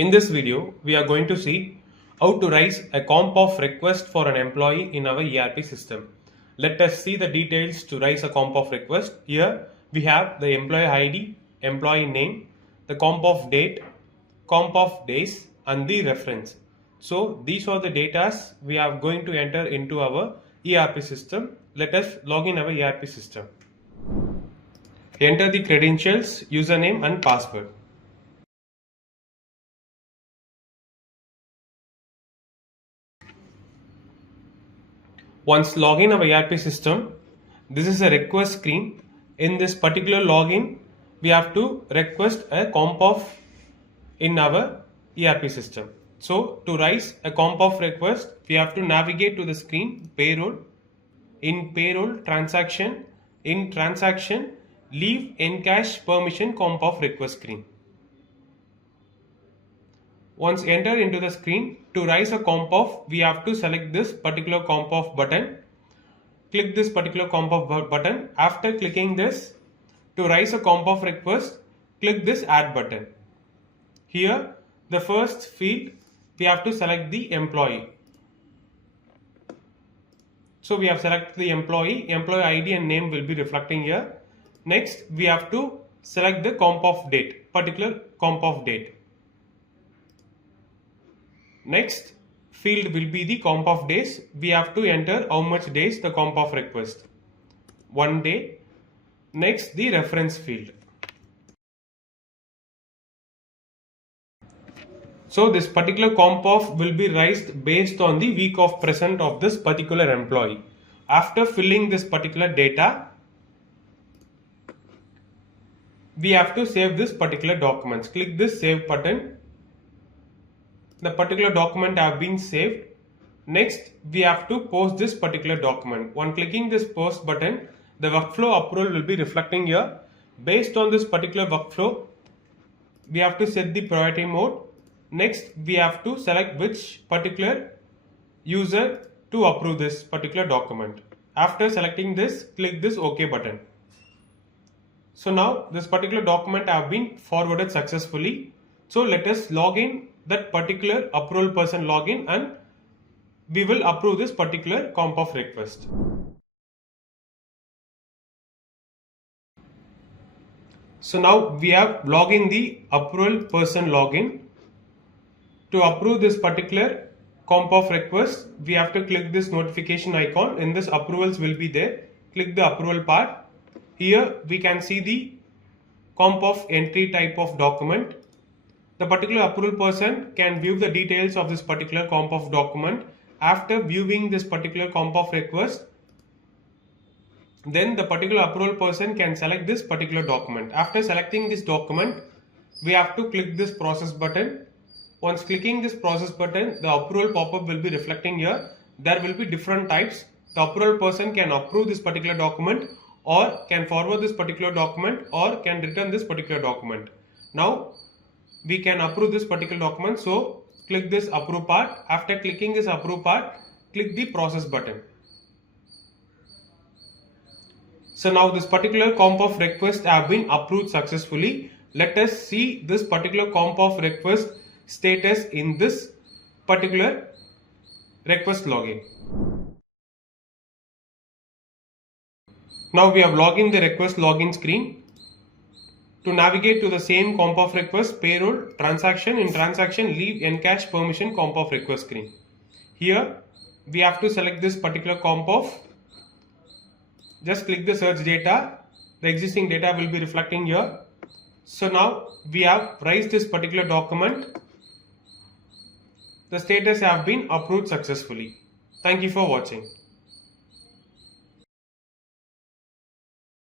In this video, we are going to see how to raise a comp of request for an employee in our ERP system. Let us see the details to raise a comp of request. Here we have the employee ID, employee name, the comp of date, comp of days and the reference. So these are the data we are going to enter into our ERP system. Let us log in our ERP system. Enter the credentials, username and password. Once log in our ERP system, this is a request screen. In this particular login, we have to request a comp of in our ERP system. So to raise a comp of request, we have to navigate to the screen payroll, in payroll transaction, in transaction, leave encash permission comp of request screen. Once enter into the screen, to raise a comp of, we have to select this particular comp of button. Click this particular comp of button. After clicking this, to raise a comp of request, click this add button. Here, the first field, we have to select the employee. So we have selected the employee ID and name will be reflecting here. Next, we have to select the comp of date, particular comp of date. Next field will be the comp of days. We have to enter how much days the comp of request. 1 day. Next the reference field. So this particular comp of will be raised based on the week of present of this particular employee. After filling this particular data, we have to save this particular documents. Click this save button. The particular document have been saved. Next, we have to post this particular document. On clicking this post button, the workflow approval will be reflecting here. Based on this particular workflow, we have to set the priority mode. Next, we have to select which particular user to approve this particular document. After selecting this, click this OK button. So now this particular document have been forwarded successfully. So let us log in that particular approval person login and we will approve this particular comp of request. So now we have logging the approval person login. To approve this particular comp of request, we have to click this notification icon. In this approvals will be there. Click the approval part. Here we can see the comp of entry type of document. The particular approval person can view the details of this particular comp of document. After viewing this particular comp of request, then the particular approval person can select this particular document. After selecting this document, we have to click this process button. Once clicking this process button, the approval pop-up will be reflecting here. There will be different types. The approval person can approve this particular document or can forward this particular document or can return this particular document. Now, we can approve this particular document, so click this approve part. After clicking this approve part, click the process button. So now this particular comp of request have been approved successfully. Let us see this particular comp of request status in this particular request login. Now we have logged in the request login screen. To navigate to the same comp of request, payroll, transaction, in transaction, leave encash permission comp of request screen. Here we have to select this particular comp of. Just click the search data. The existing data will be reflecting here. So now we have raised this particular document. The status have been approved successfully. Thank you for watching.